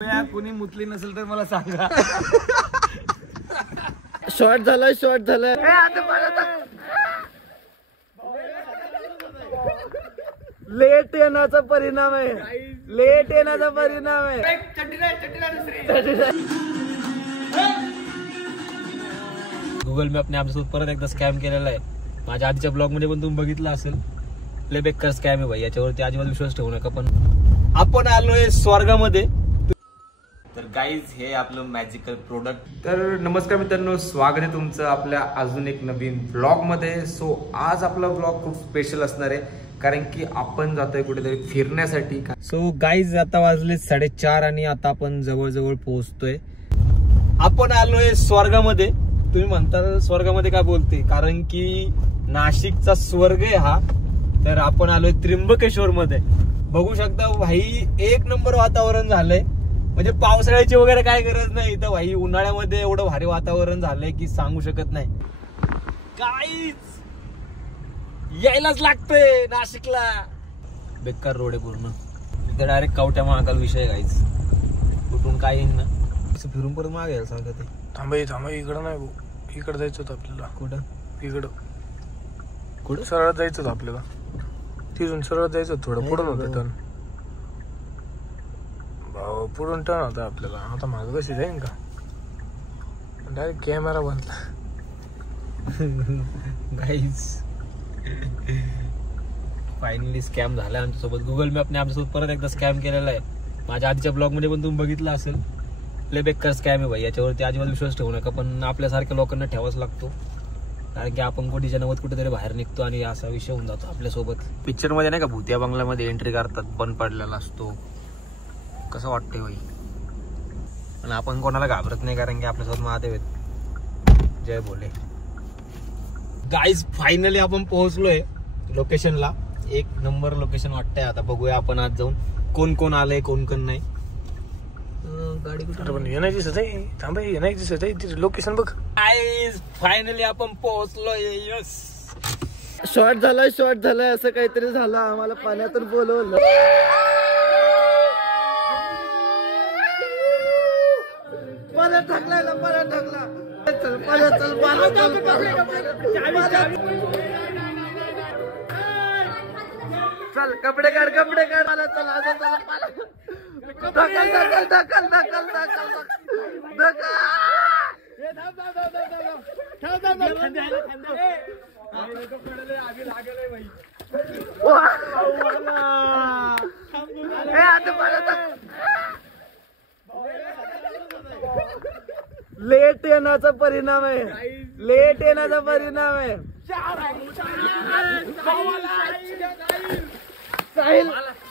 कुणी मुतली नसेल तर मला सांगा. शॉर्ट झालाय लेट येण्याचा परिणाम आहे. गुगल मॅपने आमच्यासोबत परत एकदा स्कॅम केलेला आहे. माझ्या आधीच्या ब्लॉग मध्ये पण तुम्ही बघितलं असेल. लय बेकार स्कॅम आहे भाई, याच्यावरती अजिबात विश्वास ठेवू नका. पण आपण आलोय स्वर्गामध्ये. तर गाईज हे आपलं मॅजिकल प्रोडक्ट. तर नमस्कार मित्रांनो, स्वागत आहे तुमचं आपल्या अजून एक नवीन ब्लॉग मध्ये. सो आज आपला ब्लॉग खूप स्पेशल असणार आहे, कारण की आपण जातोय कुठेतरी फिरण्यासाठी. सो गाईज आता वाजले 4:30 आणि आता आपण जवळजवळ पोहोचतोय. आपण आलोय स्वर्गामध्ये. तुम्ही म्हणता स्वर्गामध्ये काय बोलते, कारण की नाशिकचा स्वर्ग आहे हा. तर आपण आलोय त्र्यंबकेश्वर मध्ये. बघू शकता भाई, एक नंबर वातावरण झालंय. म्हणजे पावसाळ्याची वगैरे काय गरज नाही तर भाई, उन्हाळ्यामध्ये एवढं भारी वातावरण झालंय की सांगू शकत नाही. गाईज यायलाच लागतंय नाशिकला. बेकार रोड आहे पूर्ण. इथं डायरेक्ट कवट्या महाकाल विषय गाईज. कुठून काय येईन ना, असं फिरून परत मागे यायला सांगत ते. थांबा इकडं नाही भाऊ, इकडं जायचं होतं आपल्याला. कुठं सरळ जायचं होतं आपल्याला. तिथून सरळ जायचं होतं, थोडं पुढून होतं टर्न. भाऊ पुढून टर्न होता आपल्याला. आता मागं कशी जाईन का, डायरेक्ट कॅमेरा बनला. गाईज फायनली स्कॅम झाला आमच्यासोबत. गुगल मॅपने आमच्यासोबत परत एकदा स्कॅम केलेला आहे. माझ्या आधीच्या ब्लॉग मध्ये पण तुम्ही बघितलं असेल. लय बेकार स्कॅम आहे भाई, याच्यावरती अजिबात विश्वास ठेवू नका. पण आपल्यासारख्या लोकांना ठेवाच लागतो, कारण की आपण कोटीच्या नवत कुठेतरी बाहेर निघतो आणि असा विषय होऊन जातो आपल्यासोबत. पिक्चर मध्ये नाही का, भूतिया बंगल्यामध्ये एंट्री करतात, बंद पडलेला असतो. कसं वाटतंय भाई. आणि आपण कोणाला घाबरत नाही, कारण की आपल्यासोबत महादेव आहेत. जय बोले. गाईज फायनली आपण पोहोचलोय लोकेशनला. एक नंबर लोकेशन वाटतंय. आता बघूया आपण आज जाऊन कोण कोण आलंय, कोण कोण नाही. गाडी पण हे नाही दिसत आहे. थांबा, हे नाही दिसत आहे. तिथे लोकेशन बघ. गाईज फायनली आपण पोहोचलोय. यस, शॉर्ट झालाय असं काहीतरी झालं. आम्हाला पाण्यातून बोलवलं. पाण्यात टाकला. चल कपडे काढ. मला चल आता चला पाला. ढकल. लेट येण्याचा परिणाम आहे.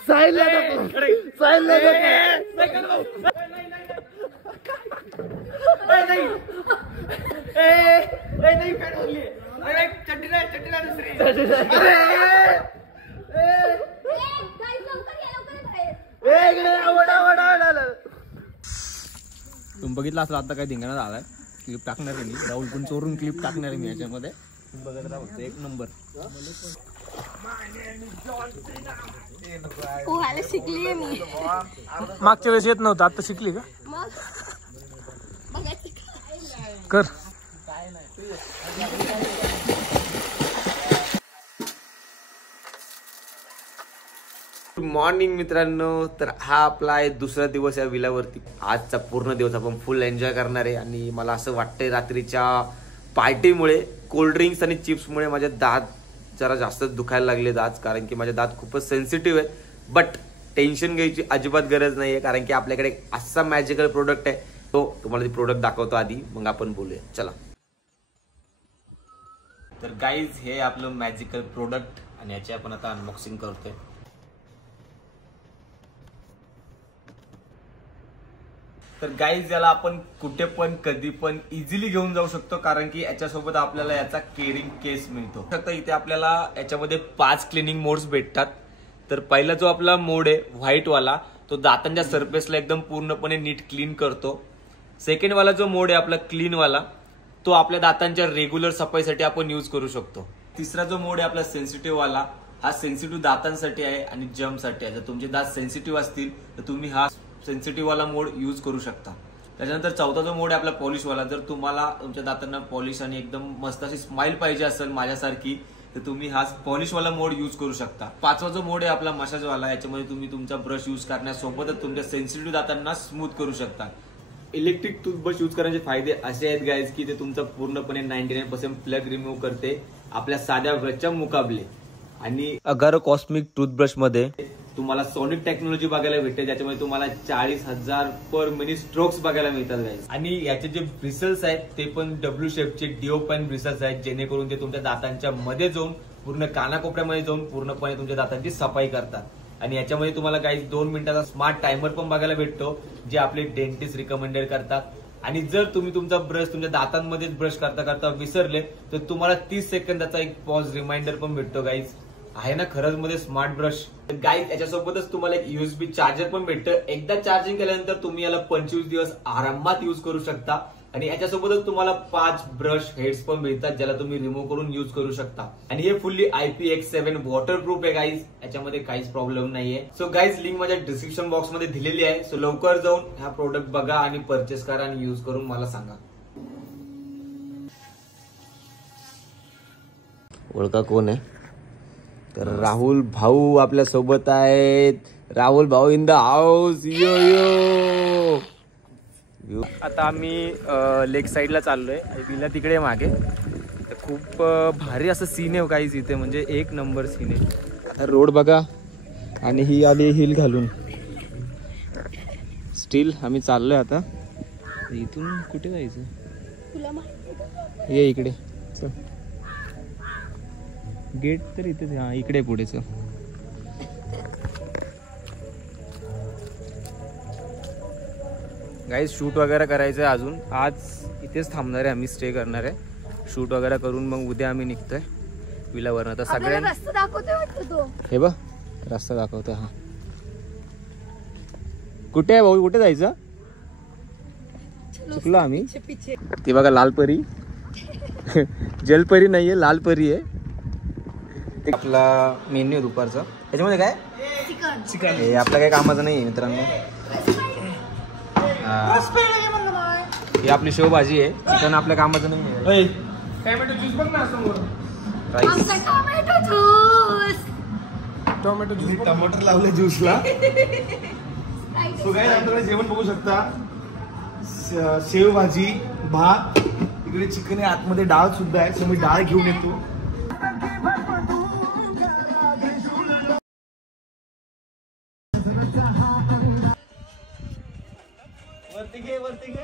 साहिल तुम्ही बघितलं असलं आता काय धिंगाणा झालाय. क्लिप टाकणार आहे मी. राहुल पण चोरून क्लिप टाकणार आहे मी याच्यामध्ये. बघत राहा फक्त. एक नंबर पोहायला शिकलीये मी. मागच्या वेळेस येत नव्हतं, आता शिकली का? कर. गुड मॉर्निंग मित्रांनो. तर हा आपला आहे दुसरा दिवस या विलावरती. आजचा पूर्ण दिवस आपण फुल एन्जॉय करणार आहे. आणि मला असं वाटतंय रात्रीच्या पार्टीमुळे, कोल्ड्रिंक्स आणि चिप्समुळे माझे दात जरा जास्त दुखायला लागलेत आज, कारण की माझे दात खूपच सेन्सिटिव्ह आहेत. बट टेन्शन घ्यायची अजिबात गरज नाही आहे, कारण की आपल्याकडे एक असा मॅजिकल प्रोडक्ट आहे. तो तुम्हाला ती प्रोडक्ट दाखवतो आधी, मग आपण बोलूया. चला. तर गाईज हे आपलं मॅजिकल प्रोडक्ट, आणि याची आपण आता अनबॉक्सिंग करतोय. तर गाईज याला आपण कुठे पण कधी पण इझिली घेऊन जाऊ शकतो, कारण की याच्यासोबत आपल्याला याचा केरिंग केस मिळतो. फक्त इथे आपल्याला याच्यामध्ये 5 क्लिनिंग मोड्स भेटतात. तर पहिला जो आपला मोड आहे व्हाईट वाला, तो दातांच्या सरफेसला एकदम पूर्णपणे नीट क्लीन करतो. सेकंड वाला जो मोड आहे आपला क्लीन वाला, तो आपल्या दातांच्या रेग्युलर सफाईसाठी आपण यूज करू शकतो. तिसरा जो मोड आहे आपला सेन्सिटिव्ह वाला, हा सेन्सिटिव्ह दातांसाठी आहे आणि जर्मसाठी आहे. जर तुमचे दात सेन्सिटिव्ह असतील तर तुम्ही हा सेन्सिटिव्ह वाला मोड यूज करू शकता. त्याच्यानंतर चौथा जो मोड आहे आपला पॉलिशवाला. जर तुम्हाला तुमच्या दातांना पॉलिश आणि एकदम मस्त अशी स्माइल पाहिजे असेल माझ्यासारखी, तर तुम्ही हा पॉलिशवाला मोड यूज करू शकता. पाचवा जो मोड आहे आपला मसाजवाला, याच्यामध्ये तुम्ही तुमचा ब्रश यूज करण्यासोबतच तुमच्या सेन्सिटिव्ह दातांना स्मूथ करू शकता. इलेक्ट्रिक टूथब्रश यूज करण्याचे फायदे असे आहेत गाईज की ते तुमचं पूर्णपणे 99% प्लग रिमूव्ह करते आपल्या साध्या ब्रशच्या मुकाबले. आणि अगारो कॉस्मिक टूथब्रश मध्ये तुम्हाला सॉनिक टेक्नॉलॉजी बघायला भेटते, ज्याच्यामध्ये तुम्हाला 40,000 पर मिनिट स्ट्रोक्स बघायला मिळतात गाईज. आणि याचे जे ब्रिसल्स आहेत ते पण डब्ल्यू शेपचे डिओपेन ब्रिसल्स आहेत, जेणेकरून ते तुमच्या दातांच्या मध्ये जाऊन पूर्ण कानाकोपऱ्यामध्ये जाऊन पूर्णपणे तुमच्या दातांची सफाई करतात. आणि याच्यामध्ये तुम्हाला काही 2 मिनिटाचा स्मार्ट टायमर पण बघायला भेटतो, जे आपले डेंटिस्ट रिकमेंडेड करतात. आणि जर तुम्ही तुमचा ब्रश तुमच्या दातांमध्येच ब्रश करता करता विसरले तर तुम्हाला 30 सेकंदाचा एक पॉज रिमाइंडर पण भेटतो गाईज. आहे ना खरंच मध्ये स्मार्ट ब्रश. गाईज याच्यासोबतच तुम्हाला एक USB चार्जर पण भेटतं. एकदा चार्जिंग केल्यानंतर तुम्ही याला 25 दिवस आरामात यूज करू शकता. आणि याच्यासोबतच तुम्हाला 5 ब्रश हेड्स पण मिळतात, ज्याला तुम्ही रिमूव्ह करून यूज करू शकता. आणि हे फुल्ली IPX7 वॉटरप्रूफ आहे गाईज, याच्यामध्ये काहीच प्रॉब्लेम नाहीये. सो गाईज लिंक माझ्या डिस्क्रिप्शन बॉक्स मध्ये दिलेली आहे. सो लवकर जाऊन हा प्रोडक्ट बघा आणि परचेस करा आणि यूज करून मला सांगा. ओळखा कोण आहे? तर राहुल भाऊ आपल्या सोबत आहेत. राहुल भाऊ इन द हाऊस. यो यो. आता आम्ही लेक साईडला चाललोय, विला तिकडे मागे. तर खूप भारी असं सीन आहे काहीच इथे, म्हणजे एक नंबर सीन आहे. आता रोड बघा आणि ही आली हिल घालून. स्टील आम्ही चाललोय आता. इथून कुठे जायचं? ये इकडे चल. गेट तर इथेच. हा इकडे पुढेच. गाईज शूट वगैरे करायचं आहे अजून. आज इथेच थांबणार आहे आम्ही, स्टे करणार आहे. शूट वगैरे करून मग उद्या आम्ही निघतोय विलावरनं. आता सगळ्यांना रस्ता दाखवतोय. हे बघ रस्ता दाखवतोय. हा कुठे आहे भाऊ? कुठे जायचं? चुकलो आम्ही. ती बघा लालपरी. जलपरी नाहीये, लालपरी आहे. आपला मेन्यू आहे दुपारचा. त्याच्यामध्ये काय चिकन. हे आपल्या काही कामाचं नाही आहे मित्रांनो. ही आपली शेवभाजी आहे. चिकन आपल्या कामाचं नाही आहे. टोमॅटो ज्यूस बघ ना समोर. Tomato juice. टमाटर लावले ज्यूसला. सो गाईस आपल्याला जेवण बघू शकता. शेवभाजी, भात, इकडे चिकन आहे, आतमध्ये डाळ सुद्धा आहे. सो मी डाळ घेऊन येतो. वरती घे.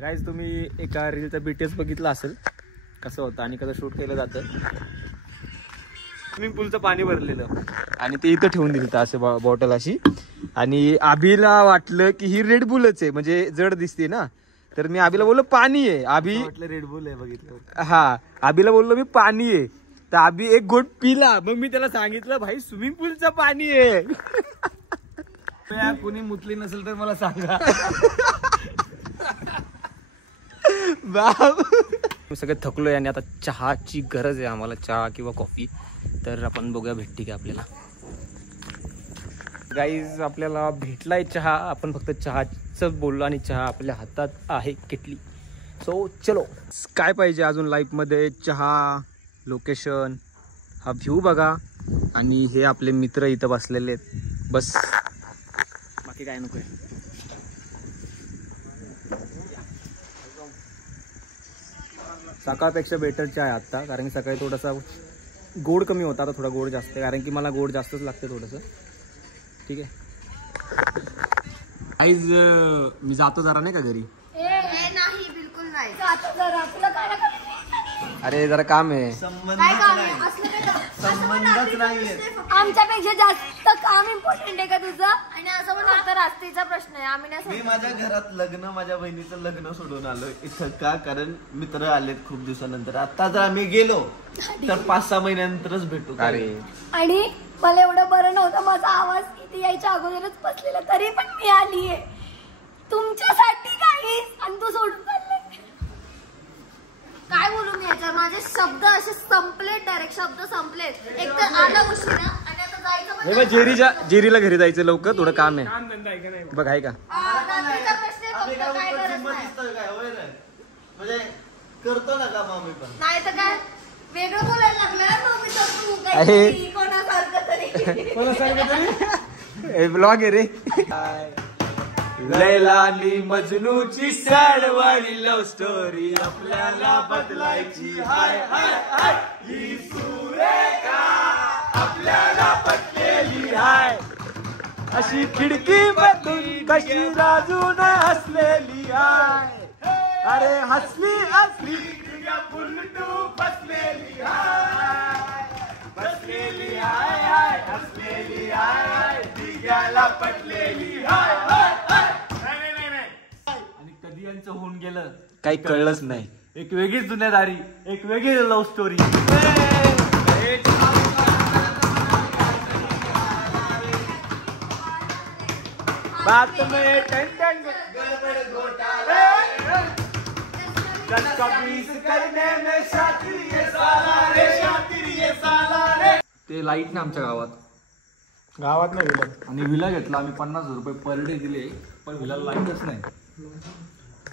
गाईज तुम्ही एका रीलचा BTS बघितला असेल कसं होतं आणि कसं शूट केलं जातं. स्विमिंग पूलचं पाणी भरलेलं आणि ते इथं ठेवून दिलं असं बॉटल अशी. आणि आभीला वाटलं की ही रेडबुलच आहे, म्हणजे जड दिसते ना. तर मी आभीला बोललो पाणी आहे. आभी रेडबुल आहे बघितलं. हा आभीला बोललो मी पाणी आहे. तर आभी एक घोट पिला. मग मी त्याला सांगितलं भाई स्विमिंग पूलचं पाणी आहे. कुणी मुतली नसेल तर मला सांगा. बाप सगळे थकलोय आणि आता चहाची गरज आहे आम्हाला. चहा किंवा कॉफी. तर आपण बघूया भेटते का आपल्याला. गाईज आपल्याला भेटलाय चहा. आपण फक्त चहाच बोललो आणि चहा आपल्या हातात आहे किटली. सो चलो. काय पाहिजे अजून लाईफमध्ये? चहा, लोकेशन, हा व्ह्यू बघा आणि हे आपले मित्र इथं बसलेले आहेत. बस बाकी काय नको आहे. सकाळपेक्षा बेटर चहा आहे आत्ता, कारण की सकाळी थोडासा गोड कमी होता, आता थोडा गोड जास्त आहे, कारण की मला गोड जास्तच लागते थोडंसं. ठीक आहे गाईज मी जातो जरा नाही का घरी. नाही बिलकुल नाही. जातो जरा. तुला काय अरे जरा काम आहे. आमच्यापेक्षा जास्त काम इम्पॉर्टंट आहे का तुझं? आणि असं पण फक्त रात्रीचा प्रश्न आहे. आम्ही नाही. मी माझ्या घरात लग्न, माझ्या बहिणीचं लग्न सोडून आलोय इथं का? कारण मित्र आलेत खूप दिवसानंतर. आता जर आम्ही गेलो तर 5-6 महिन्यानंतरच भेटू. अरे आणि मला एवढं बरं नव्हतं. माझा आवाज किती यायच्या अगोदरच बसलेला, तरी पण मी आलीये तुमच्यासाठी काही. आणि तू सोडून चाललाय. काय बोलू मी याच्यावर, माझे शब्द असे संपलेत, डायरेक्ट शब्द संपलेत. एक तर आला उशिरा आणि आता जायचं पण जेरीला घरी जायचं लवकर, थोडं काम आहे बघ. आहे का रात्रीचा प्रश्न आहे, आम्ही फक्त काय काय बोलतो, गरज जिम्मत नाही. दिसतोय काय होय रे? म्हणजे करतो ना काम आम्ही पण. नाही तर काय वेगळं बोलायला लागलं ना तुम्ही, तर तू आहे. काही कोणासारखं तरी. ब्लॉग आहे रे. लैला आणि मजनूची सॅडवाडी लव्ह स्टोरी आपल्याला बदलायची. हाय हाय हाय ही सुरेखा आपल्याला पटलेली हाय. अशी खिडकी मधून कशी राजून हसलेली आहे. अरे हसली हसली पुलटू बसलेली हाय. बसलेली हाय हाय हसलेली हाय. दिग्याला पटलेली हाय हाय हाय. आणि कधी यांचं होऊन गेलं काही कळलंच नाही. एक वेगळीच दुनियादारी, एक वेगळी लव्ह स्टोरी. बात में टेंशन करने में शातिर ये साला रे, शातिर ये साला रे. ते लाईट ना आमच्या गावात नाही विला, आणि विला घेतला आम्ही 50 रुपये पर डे दिले, पण विलाला लाईटच नाही.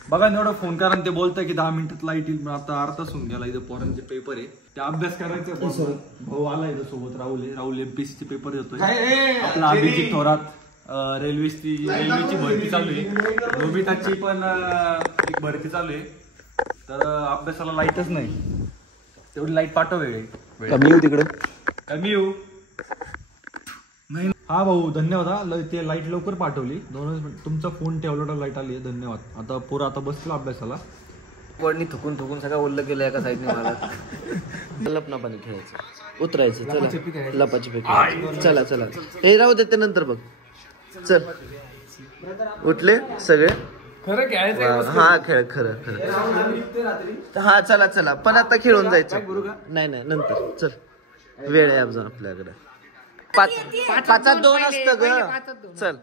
बघा एवढं फोन करा ते बोलतंय की 10 मिनिटात लाईट येईल. आता अर्धा होऊन गेला. इथं पोरांचे पेपर आहे, ते अभ्यास करायचे. भाऊ आला इथं सोबत, राहुल एमपीएससी पेपर देतोय. आपला अभिजित थोरात रेल्वेची भरती चालू आहे. नोबिताची पण एक भरती चालू आहे. तर अभ्यासाला लाईटच नाही. तेवढी लाईट पाठव कमी येऊ तिकडं, कमी येऊ नाही. हा भाऊ धन्यवाद. ते लाईट लवकर पाठवली. 2 मिनिट तुमचा फोन ठेवला, लाईट आली. धन्यवाद. आता पोरं आता बसतील अभ्यासाला. वडणी थुकून थुकून सगळं ओल्लं केलं एका साईडने मला. लपना पाणी खेळायचं, उतरायचं. चला लपाची फेक. चला चला हे राहू देते नंतर बघ. चल उठले सगळे. हा खेळ खरं खरं. हा चला चला, पण आता खेळून जायचं. नाही नाही नंतर. चल वेळ आहे अजून आपल्याकडे. 5 2 असतं ग. चल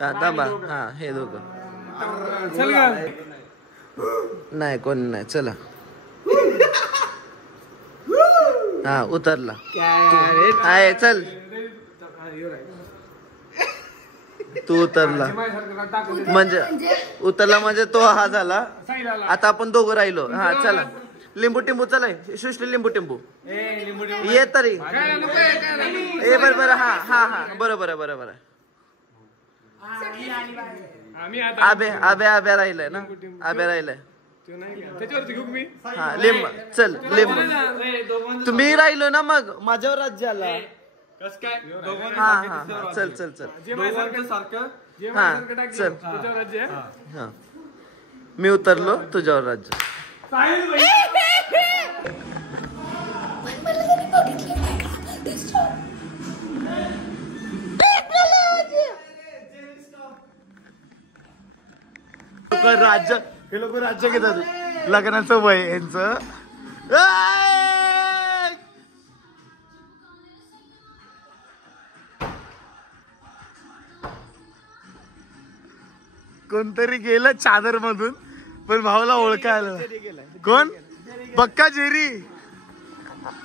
दाबा. हा हे दोघं नाही, कोण नाही. चला हा उतरला. आहे चल तू उतरला म्हणजे उतरला म्हणजे तो हा झाला. आता आपण दोघं राहिलो. हा चला लिंबू टिंबू. चला सृष्टी लिंबू टिंबू ये तरी. ए बरोबर. हा हा हा बरोबर आहे बरोबर आहे. आब्या राहिलाय ना. आब्या राहिलाय. हा लिंब. चल लिंब. तुम्ही राहिलो ना मग माझ्यावर राज्य आला. हा हा चल चल चल. हा चल. हा मी उतरलो तुझ्यावर राज्य. राज्य हे लोक राज्य घेतात. लग्नाचं वय यांचं. कोणतरी गेलं चादर मधून, पण भाऊला ओळखायला. कोण? बक्का जेरी.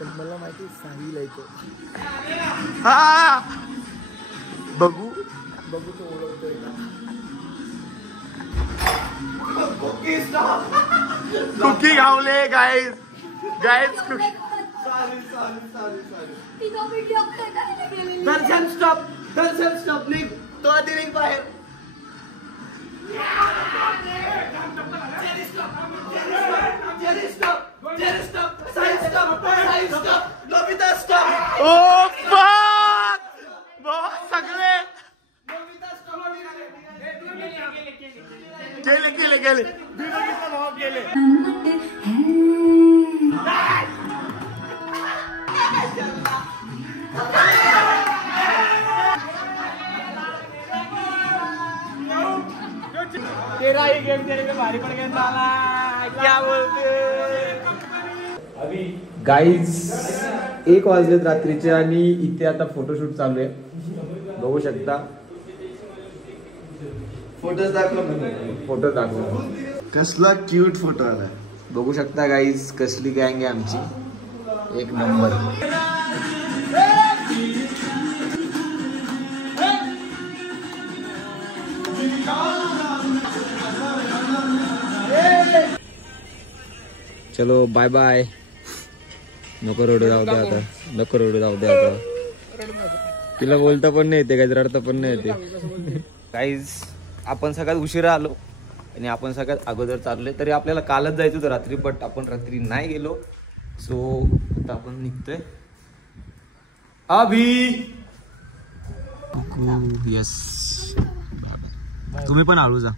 मला माहिती साहिल आहे तो. हा बघू बघू तो ओळखतोय का. कुकी घावले गाईज. कुकी. दर्शन स्टॉप. निघ तो आधी निघ बाहेर. ओ सगळे गेले. तेरा ही गेम तेरे पे भारी पड़ गया साला. क्या बोलते गाईज. 1 वाजलेत रात्रीचे आणि इथे आता फोटोशूट चालू आहे. बघू शकता. फोटो दाखव. कसला क्यूट फोटो आलाय. बघू शकता गाईज कसली गँग आहे आमची, एक नंबर. चलो बाय बाय. नको रोड जाऊ दे आता, नको रोड जाऊ दे आता. तिला बोलता पण नाही येते, काही रडता पण नाही येते. गाईज आपण सगळ्यात उशिरा आलो आणि आपण सगळ्यात अगोदर चाललोय. तरी आपल्याला कालच जायचं होतं रात्री, बट आपण रात्री नाही गेलो. सो आता आपण निघतोय. अभि येस, तुम्ही पण हळू जा.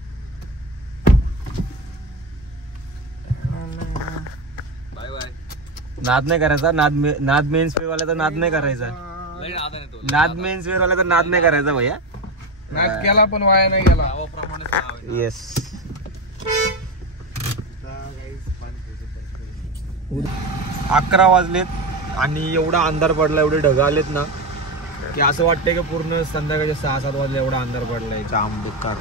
नाद नाही करायचा, नाद मेन्स वेअर वाल्याचा नाद नाही करायचा. नाद मेन्स वेअर वाल्याचा नाद नाही करायचा भैया. नाद केला पण वाया नाही गेला. येस. 11 वाजलेत आणि एवढा अंधार पडला, एवढे ढग आलेत ना की असं वाटतंय की पूर्ण संध्याकाळचे 6-7 वाजले एवढा अंधार पडलाय. जाम बेकार.